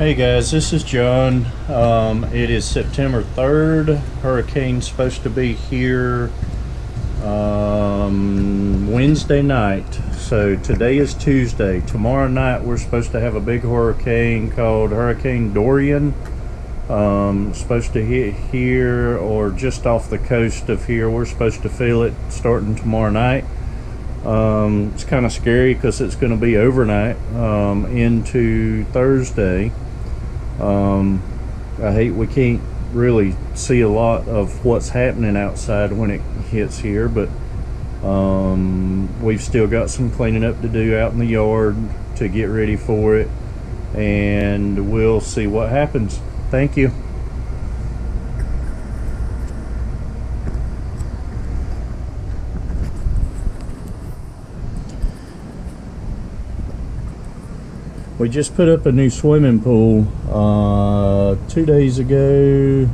Hey guys, this is John. It is September 3rd. Hurricane's supposed to be here Wednesday night. So today is Tuesday. Tomorrow night we're supposed to have a big hurricane called Hurricane Dorian. Supposed to hit here or just off the coast of here. We're supposed to feel it starting tomorrow night. It's kind of scary because it's going to be overnight into Thursday. I hate we can't really see a lot of what's happening outside when it hits here, but we've still got some cleaning up to do out in the yard to get ready for it, and we'll see what happens. Thank you. We just put up a new swimming pool 2 days ago,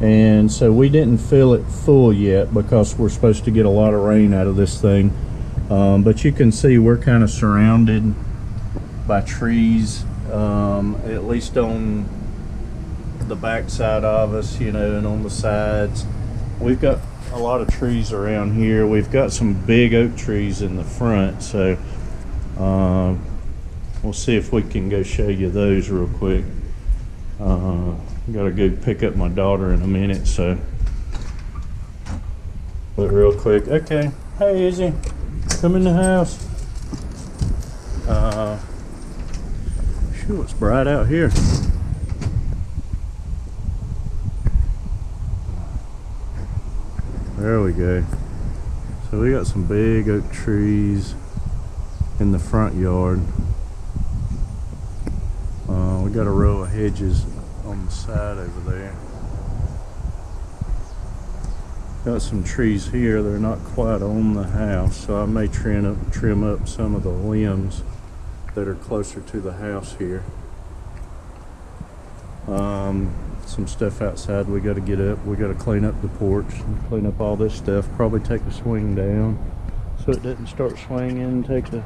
and so we didn't fill it full yet because we're supposed to get a lot of rain out of this thing. But you can see we're kind of surrounded by trees, at least on the back side of us, you know, and on the sides. We've got a lot of trees around here. We've got some big oak trees in the front, so we'll see if we can go show you those real quick. Gotta go pick up my daughter in a minute, so. But real quick, okay. Hey Izzy, come in the house. Sure, it's bright out here. There we go. So we got some big oak trees in the front yard. We got a row of hedges on the side over there. Got some trees here. They're not quite on the house, so I may trim up some of the limbs that are closer to the house here. Some stuff outside we got to get up. We got to clean up the porch and clean up all this stuff. Probably take the swing down so it doesn't start swinging. Take the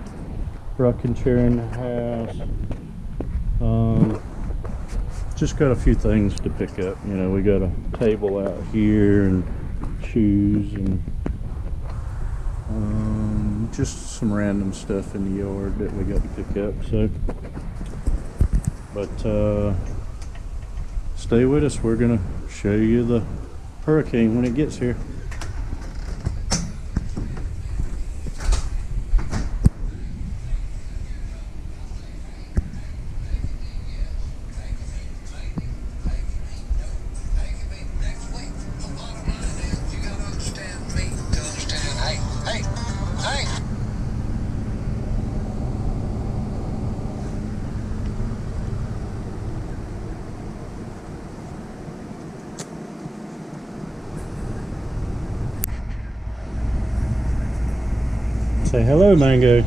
rocking chair in the house. Just got a few things to pick up. You know, we got a table out here and shoes and just some random stuff in the yard that we got to pick up. So, but stay with us. We're gonna show you the hurricane when it gets here. Say hello, Mango.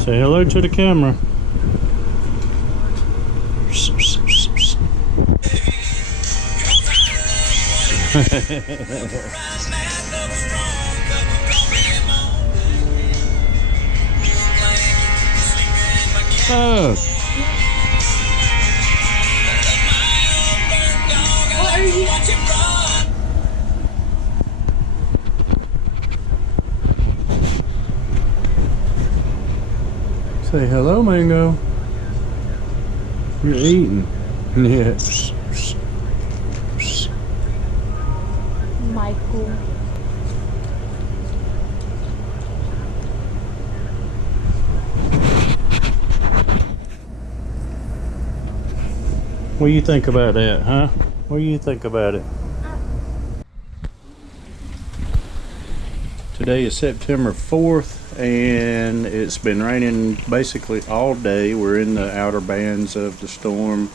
Say hello to the camera. Oh. What are you? Say hello, Mango. You're eating. Yeah. Michael. What do you think about that, huh? What do you think about it? Today is September 4th, and it's been raining basically all day. We're in the outer bands of the storm.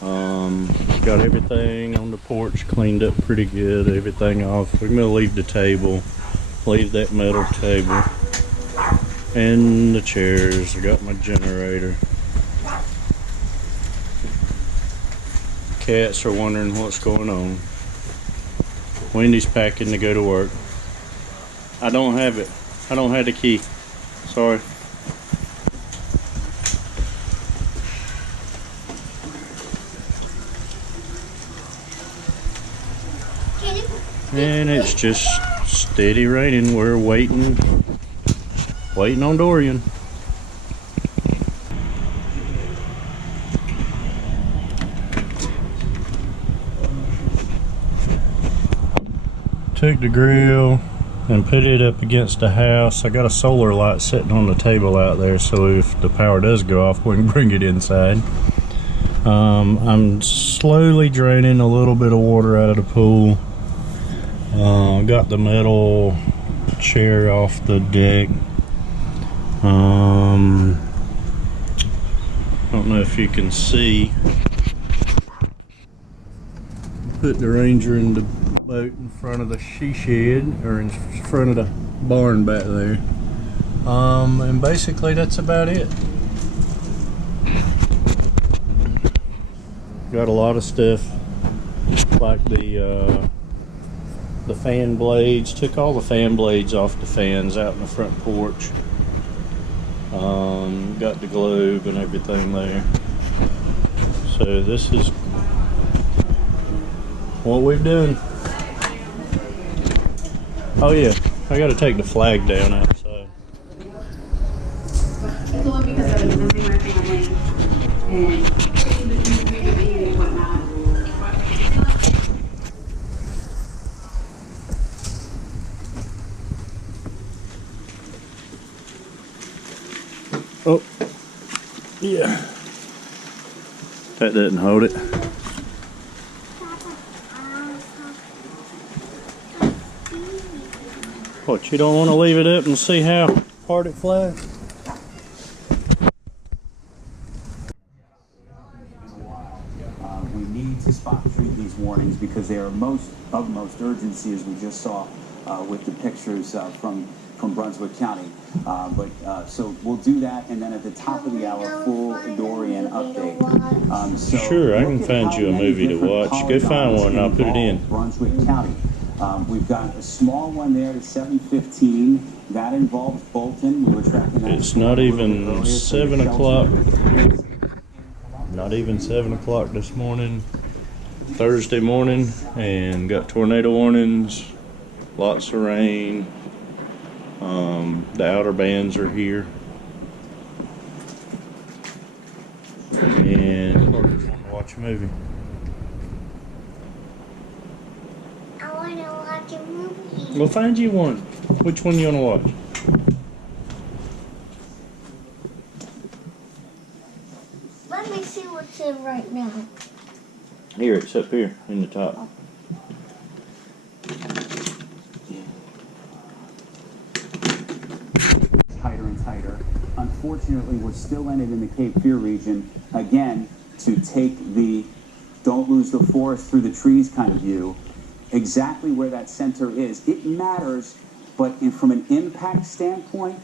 Got everything on the porch cleaned up pretty good, everything off. We're gonna leave the table, leave that metal table, and the chairs. I got my generator. Cats are wondering what's going on. Wendy's packing to go to work. I don't have it. I don't have the key. Sorry. And it's just steady raining. We're waiting on Dorian. Took the grill and put it up against the house. I got a solar light sitting on the table out there, so if the power does go off, we can bring it inside. I'm slowly draining a little bit of water out of the pool. Got the metal chair off the deck. I don't know if you can see. Put the Ranger in the boat in front of the she shed, or in front of the barn back there. And basically that's about it. Got a lot of stuff like the fan blades. Took all the fan blades off the fans out in the front porch. Got the globe and everything there. So this is what we've done. Oh yeah, I gotta take the flag down outside. It's only because I was visiting my family and whatnot. Oh, yeah. That didn't hold it. What, you don't want to leave it up and see how hard it flies? We need to spot treat these warnings because they are of most urgency, as we just saw with the pictures from Brunswick County. So we'll do that, and then at the top of the hour, full Dorian update. Sure, I can find you a movie to watch. Go find one and I'll put it in. Brunswick County. We've got a small one there at 7:15. That involves Bolton. We were tracking that. It's not even 7 o'clock. Not even 7 o'clock this morning, Thursday morning, and got tornado warnings, lots of rain. The outer bands are here. And Carter's wanting to watch a movie. I want to watch a movie. We'll find you one. Which one you want to watch? Let me see what's in right now. Here, it's up here in the top. Tighter and tighter. Unfortunately, we're still in it in the Cape Fear region, again, to take the don't lose the forest through the trees kind of view. Exactly where that center is. It matters, but from an impact standpoint,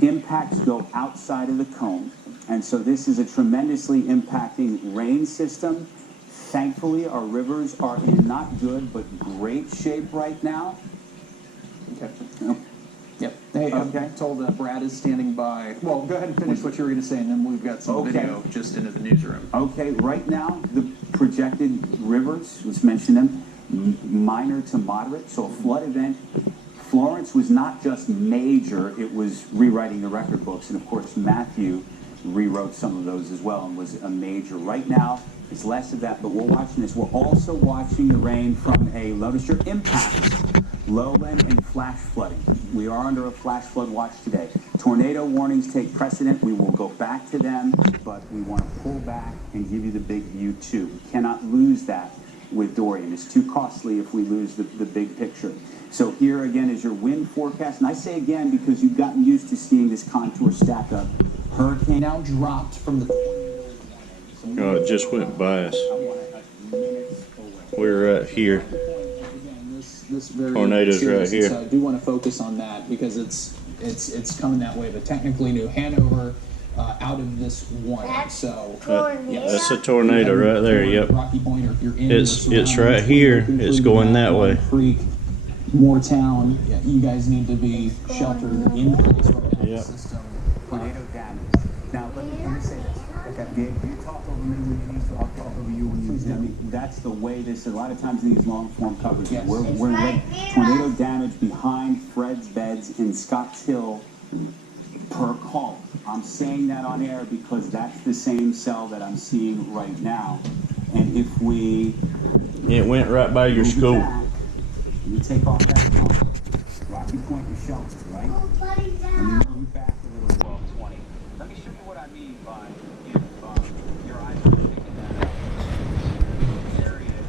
impacts go outside of the cone. And so this is a tremendously impacting rain system. Thankfully, our rivers are in not good, but great shape right now. Okay. Oh. Yep. Hey, Okay. I'm told Brad is standing by. Well, go ahead and finish what you were going to say, and then we've got some Okay. video just into the newsroom. Okay, right now, the projected rivers, let's mention them, minor to moderate, so a flood event. Florence was not just major, it was rewriting the record books, and of course Matthew rewrote some of those as well and was a major. Right now, it's less of that, but we're watching this. We're also watching the rain from a low-to impact, lowland and flash flooding. We are under a flash flood watch today. Tornado warnings take precedent. We will go back to them, but we want to pull back and give you the big view too. We cannot lose that with Dorian. It's too costly if we lose the big picture. So here again is your wind forecast. And I say again because you've gotten used to seeing this contour stack up. Hurricane Now dropped from the. Oh, it just went by us. We're right here. This very Tornadoes serious, right here. So I do want to focus on that because it's coming that way. But technically, New Hanover out of this one. So That's a tornado right there. Yep. Rocky Point, or if you're in It's the right here. surrounding, It's going that way. Creek, Moortown. Yeah, you guys need to be sheltered in place right now. Yep. System. tornado damage. Now, let me say this. Okay. You talked over I mean, that's the way this, a lot of times in these long form coverages, Yes. we're let tornado damage behind Fred's beds in Scotts Hill per call. I'm saying that on air because that's the same cell that I'm seeing right now. And if we It went right by your move it school. back, you take off that phone, Rocky Point is sheltered, right? Oh, buddy, And down. you move back a little 1220. Let me show you what I mean by if your eyes are picking that up. Areas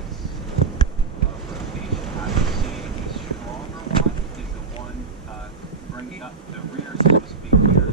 of rotation. I would say the stronger one is the one bringing up the rear, so to speak, here.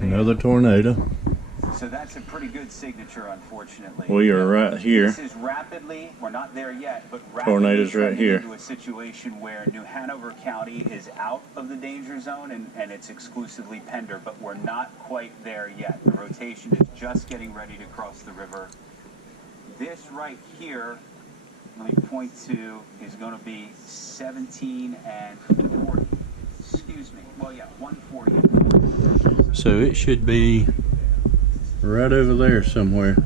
Another tornado. So that's a pretty good signature, unfortunately. We are right here. This is rapidly, we're not there yet, but rapidly Tornado's right turning here. into a situation where New Hanover County is out of the danger zone and it's exclusively Pender, but we're not quite there yet. The rotation is just getting ready to cross the river. This right here, let me point to, is going to be 17 and 40. Excuse me. Well, yeah, 140 and 40. So it should be right over there somewhere.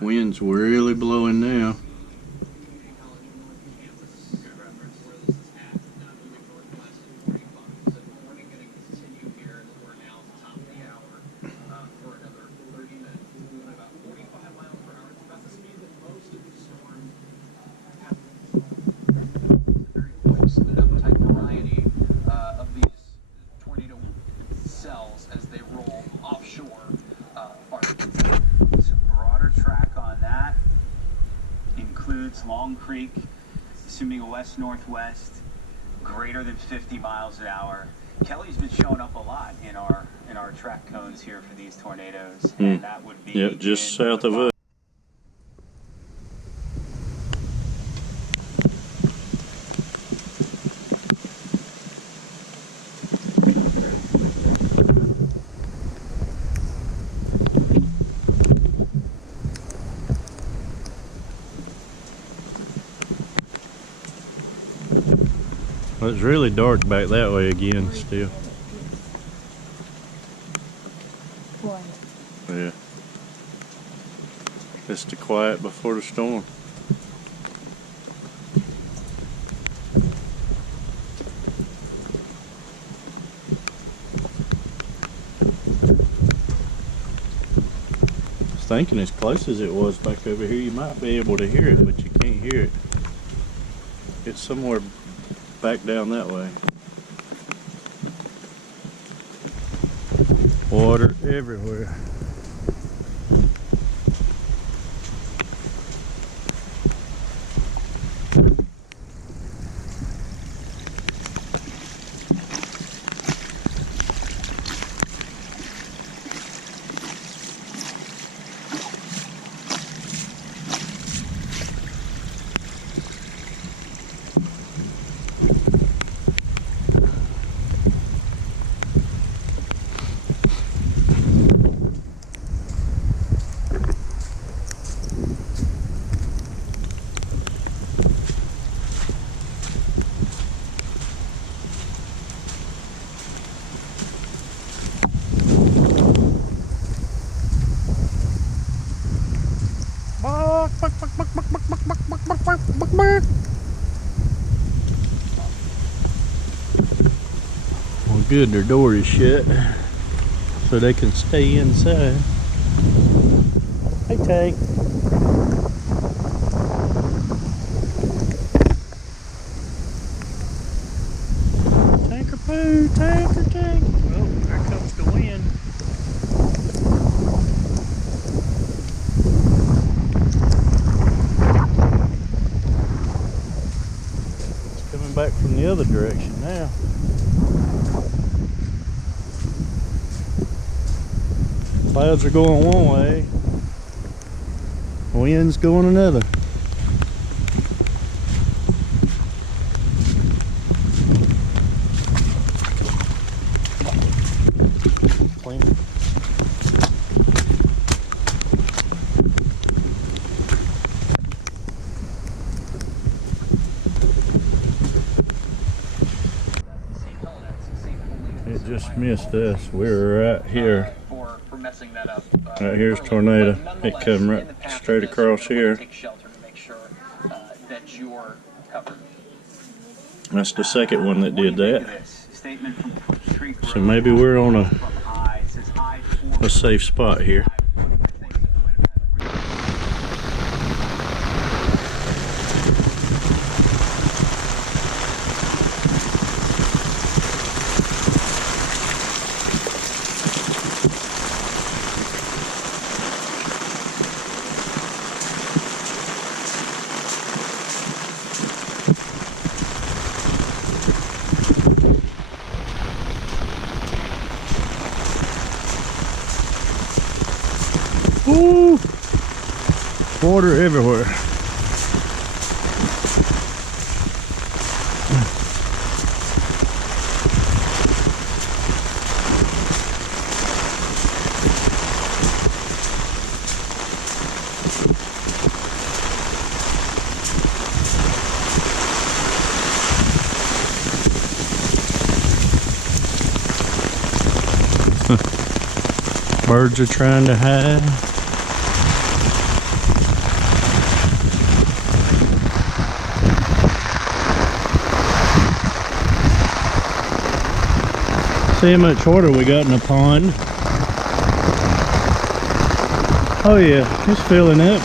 Wind's really blowing now. Long Creek, assuming a west-northwest, greater than 50 miles an hour. Kelly's been showing up a lot in our track cones here for these tornadoes, and that would be Just south of us. Well, it's really dark back that way again still. What? Yeah. It's the quiet before the storm. I was thinking as close as it was back over here, you might be able to hear it, but you can't hear it. It's somewhere back down that way. Water everywhere. Well, good, their door is shut, so they can stay inside. Hey, Tank. Tanker poo, tanker tank. Oh, there comes the wind. It's coming back from the other direction now. Clouds are going one way, wind's going another. Clean. It just missed us. We're right here. For messing that up. Right here's tornado. It come right straight across here. Take shelter to make sure that you're covered. That's the second one that did that. So maybe we're on a safe spot here. Ooh, water everywhere. Birds are trying to hide. See how much water we got in the pond. Oh yeah, it's filling up.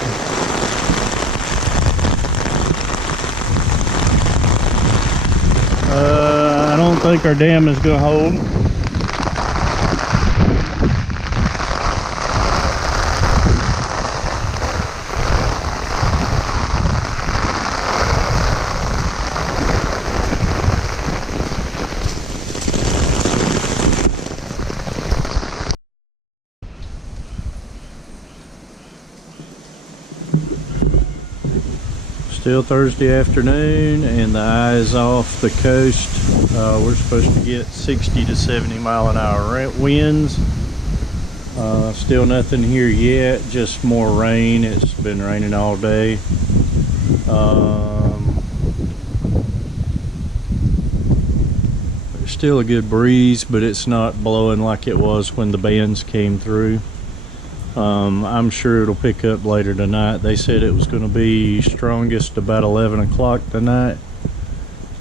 I don't think our dam is gonna hold. Still Thursday afternoon and the eye is off the coast. We're supposed to get 60 to 70 mile an hour winds. Still nothing here yet, just more rain. It's been raining all day. There's still a good breeze, but it's not blowing like it was when the bands came through. I'm sure it'll pick up later tonight. They said it was going to be strongest about 11 o'clock tonight.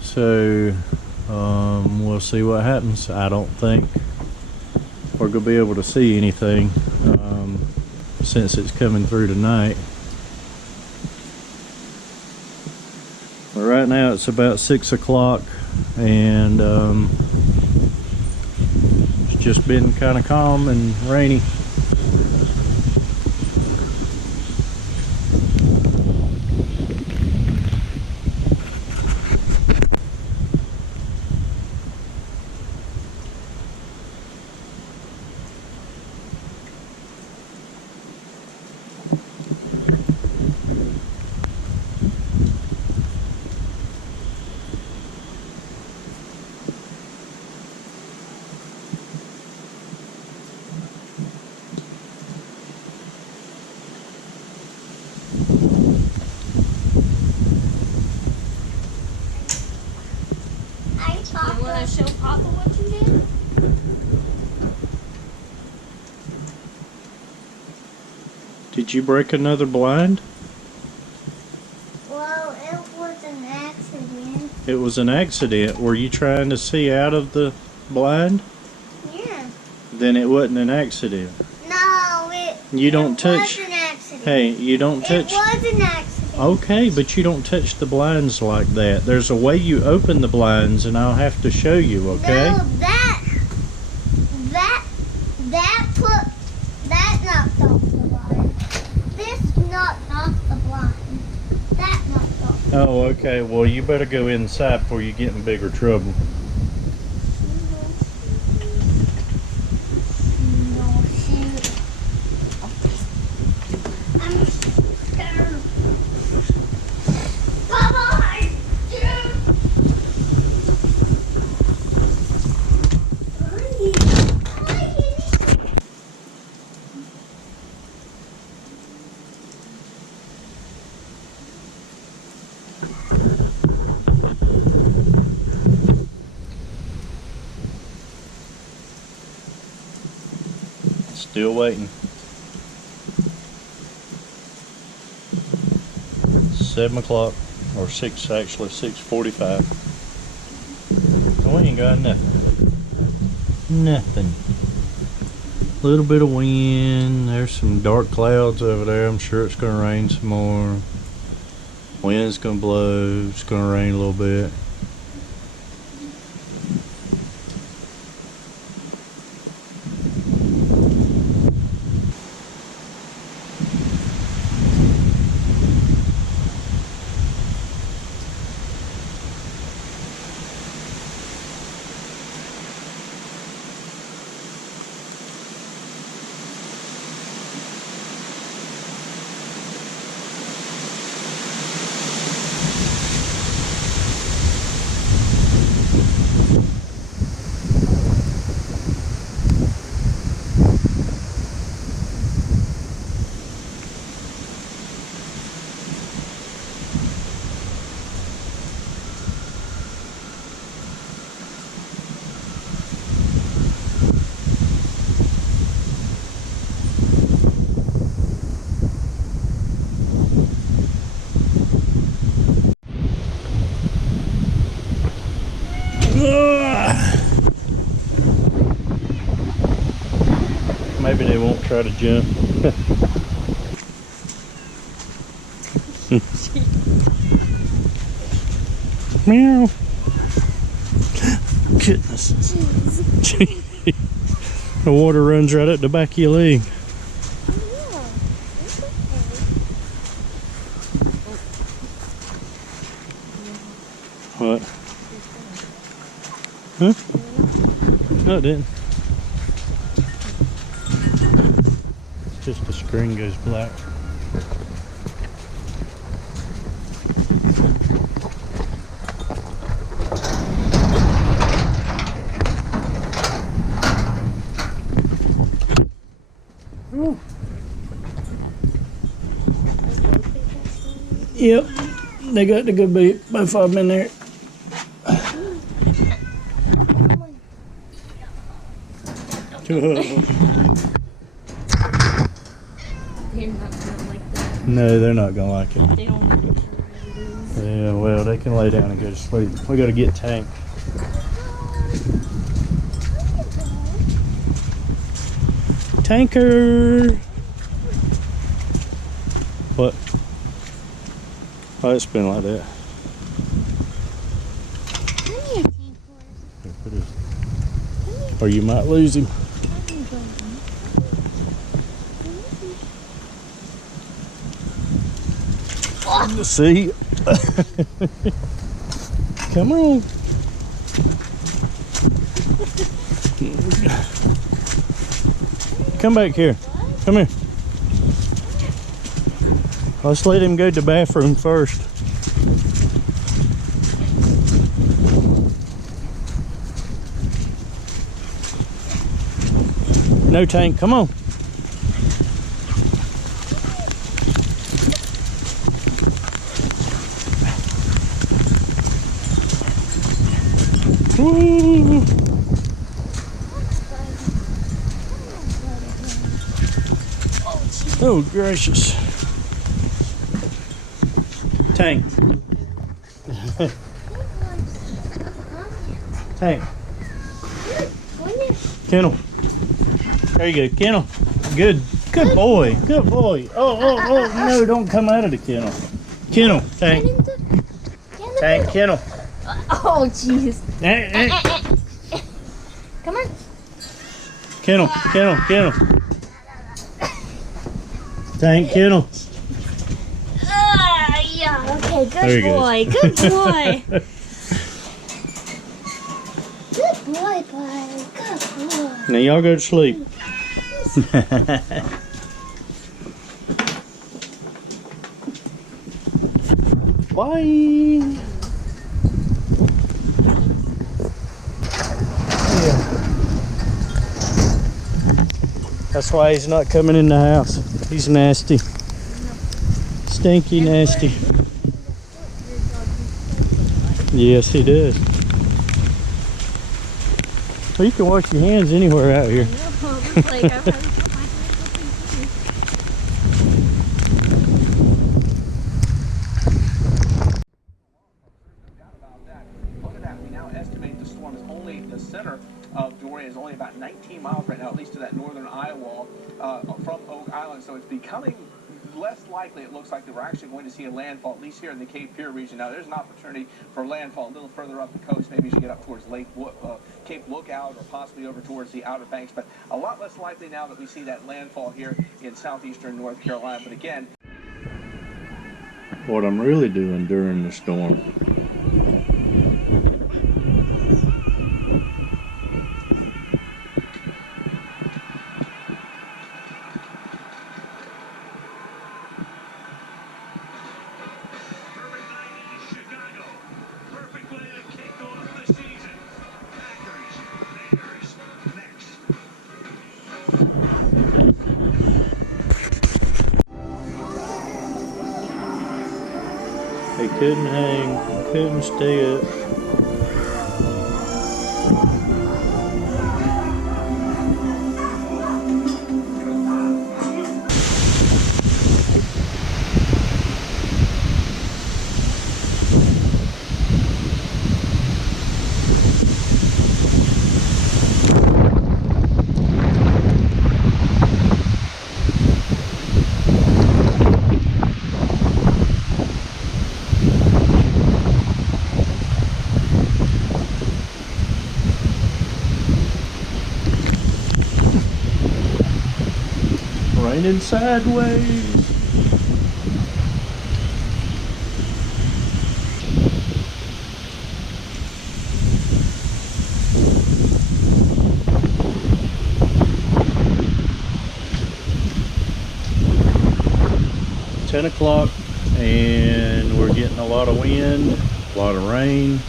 So we'll see what happens. I don't think we're going to be able to see anything since it's coming through tonight. But right now it's about 6 o'clock and it's just been kind of calm and rainy. You want to show Papa what you did? Did you break another blind? Well, it was an accident. It was an accident. Were you trying to see out of the blind? Yeah. Then it wasn't an accident. No, You don't touch. was an accident. Hey, you don't touch. It was an accident. Okay, but you don't touch the blinds like that. There's a way you open the blinds, and I'll have to show you. Okay? No, that knocked off the blind. This knocked off the blind. That knocked off. Oh, okay. Well, you better go inside before you get in bigger trouble. No, shoot. Still waiting. 7 o'clock, or 6 actually, 6:45. We ain't got nothing. Nothing. Little bit of wind. There's some dark clouds over there. I'm sure it's gonna rain some more. Wind's gonna blow. It's gonna rain a little bit. Maybe they won't try to jump. Meow. Goodness. The water runs right up the back of your leg. What? Huh? No, it didn't. It's just the screen goes black. Ooh. Yep, they got the good bait. Both of them in there. No, they're not gonna like it. They don't like it. Yeah, well, they can lay down and go to sleep. We gotta get Tank. Tanker! What? Oh, it's been like that. Or you might lose him. See? Come on. Come back here. Come here. Let's let him go to the bathroom first. No, Tank, come on. Woo. Oh, gracious. Tank. Tank. Kennel. There you go, Kennel. Good. Good boy. Good boy. Oh, no, don't come out of the kennel. Kennel, Tank. Tank, Kennel. Oh, jeez. Come on. Kennel, Kennel, Kennel. Tank, Kennel. Yeah, okay, There he good boy. goes. Good boy. Good boy, bud. Good boy. Now y'all go to sleep. Bye. That's why he's not coming in the house. He's nasty. Stinky nasty. Yes, he does. Well, you can wash your hands anywhere out here. Like, I've had to put my point is only about 19 miles right now, at least to that northern eye wall from Oak Island. So it's becoming less likely, it looks like, that we're actually going to see a landfall, at least here in the Cape Fear region. Now, there's an opportunity for landfall a little further up the coast, maybe as you get up towards Cape Lookout or possibly over towards the Outer Banks, but a lot less likely now that we see that landfall here in southeastern North Carolina. But again, what I'm really doing during the storm. They couldn't hang, couldn't stay up. Raining sideways. Ten o'clock, and we're getting a lot of wind, a lot of rain,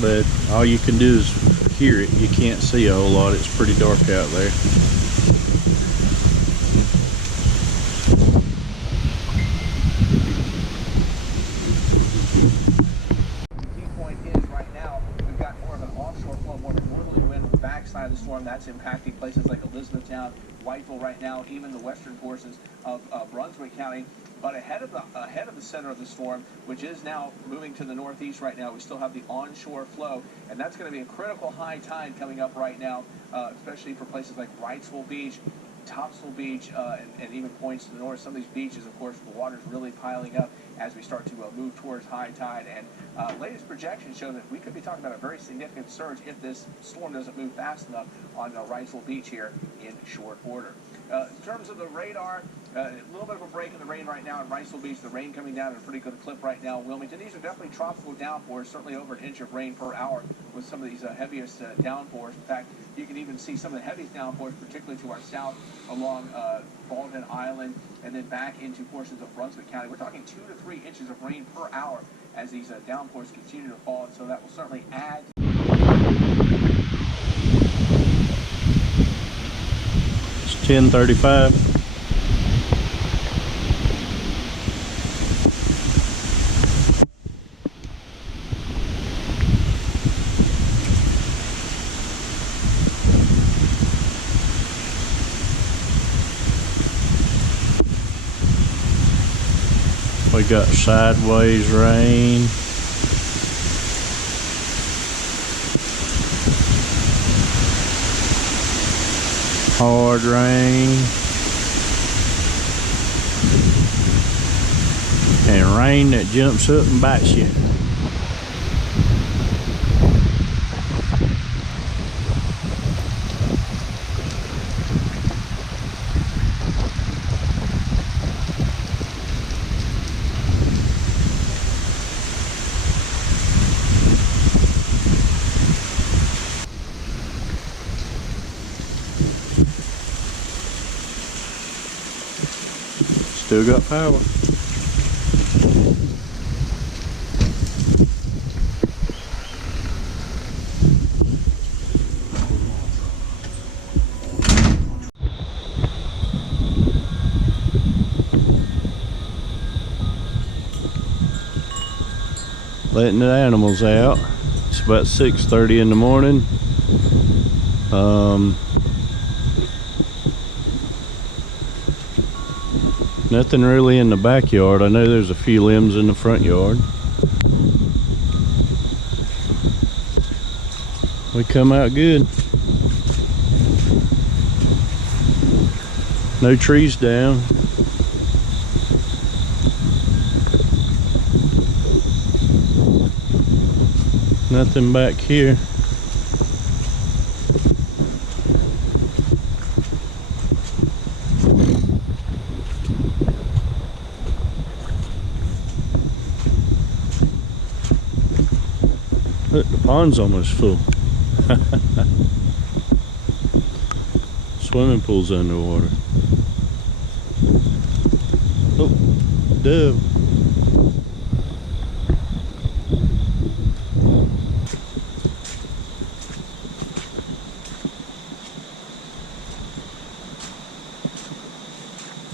but all you can do is hear it. You can't see a whole lot. It's pretty dark out there. Side of the storm that's impacting places like Elizabethtown, Whiteville right now, even the western portions of Brunswick County. But ahead of the center of the storm, which is now moving to the northeast right now, we still have the onshore flow, and that's going to be a critical high tide coming up right now, especially for places like Wrightsville Beach, Topsail Beach, and even points to the north. Some of these beaches, of course, the water's really piling up as we start to move towards high tide. And latest projections show that we could be talking about a very significant surge if this storm doesn't move fast enough on Wrightsville Beach here in short order. In terms of the radar, a little bit of a break in the rain right now at Wrightsville Beach. The rain coming down at a pretty good clip right now in Wilmington. These are definitely tropical downpours, certainly over an inch of rain per hour with some of these heaviest downpours. In fact, you can even see some of the heaviest downpours, particularly to our south along Baldwin Island and then back into portions of Brunswick County. We're talking 2 to 3 inches of rain per hour as these downpours continue to fall, and so that will certainly add. It's 10:35. We got sideways rain. Hard rain. And rain that jumps up and bites you. Still got power. Letting the animals out. It's about 6:30 in the morning. Nothing really in the backyard. I know there's a few limbs in the front yard. We come out good. No trees down. Nothing back here. Look, the pond's almost full. Swimming pool's underwater. Oh, dove.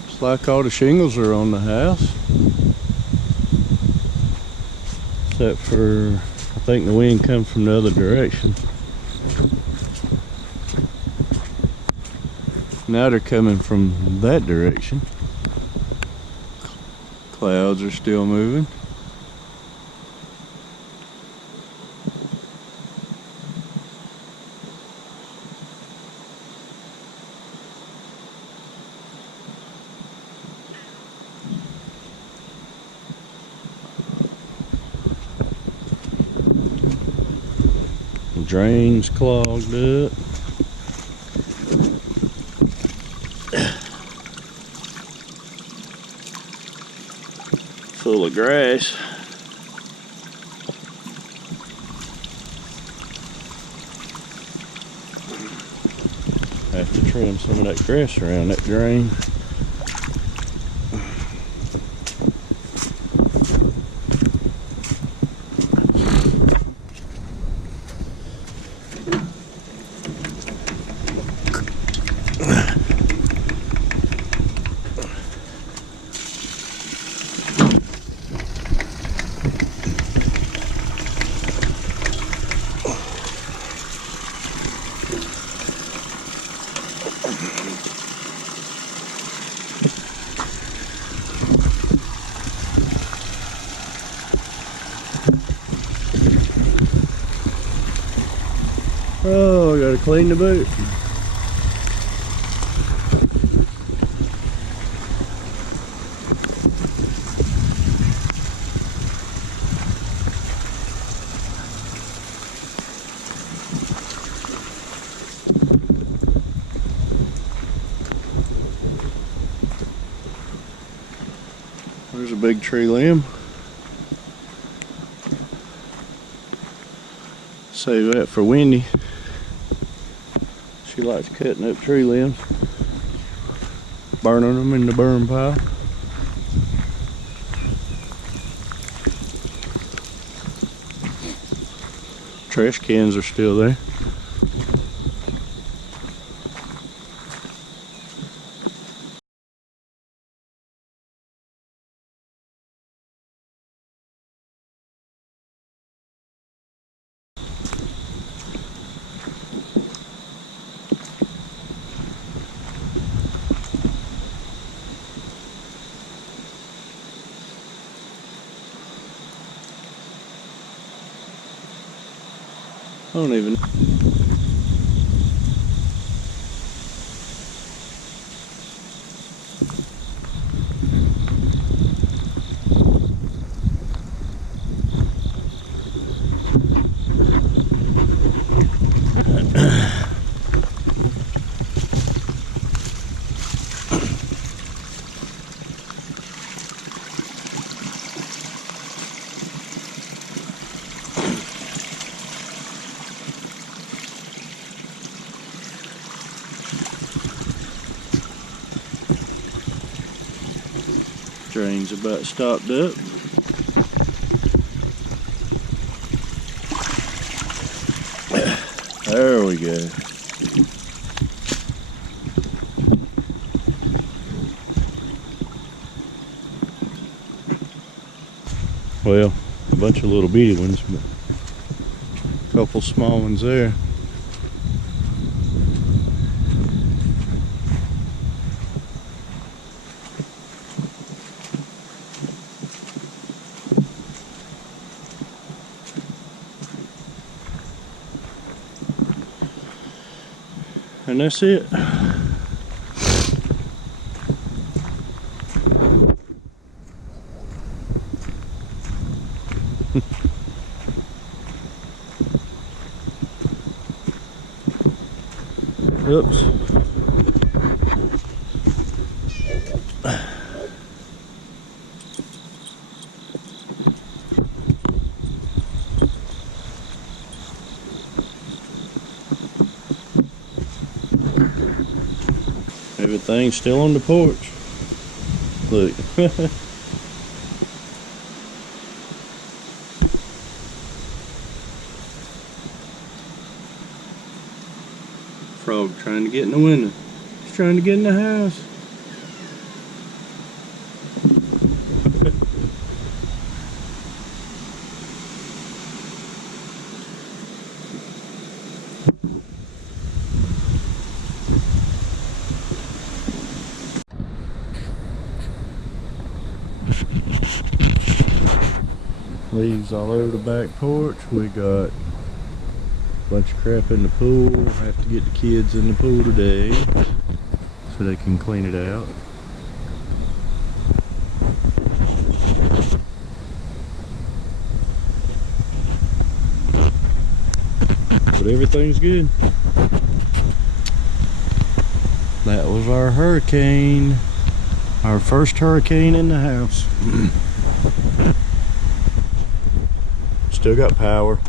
It's like all the shingles are on the house. Except for, I think the wind comes from the other direction. Now they're coming from that direction. Clouds are still moving. The drain's clogged up. Full of grass. Have to trim some of that grass around that drain. Oh, I gotta clean the boot. There's a big tree limb. Save that for Wendy. She likes cutting up tree limbs, burning them in the burn pile. Trash cans are still there. I don't even. Drain's about stopped up. There we go. Well, a bunch of little bitty ones, but a couple small ones there. And that's it. Oops. Everything's still on the porch. Look. Frog trying to get in the window. He's trying to get in the house. Leaves all over the back porch. We got a bunch of crap in the pool. Have to get the kids in the pool today so they can clean it out. But everything's good. That was our hurricane. Our first hurricane in the house. Still got power.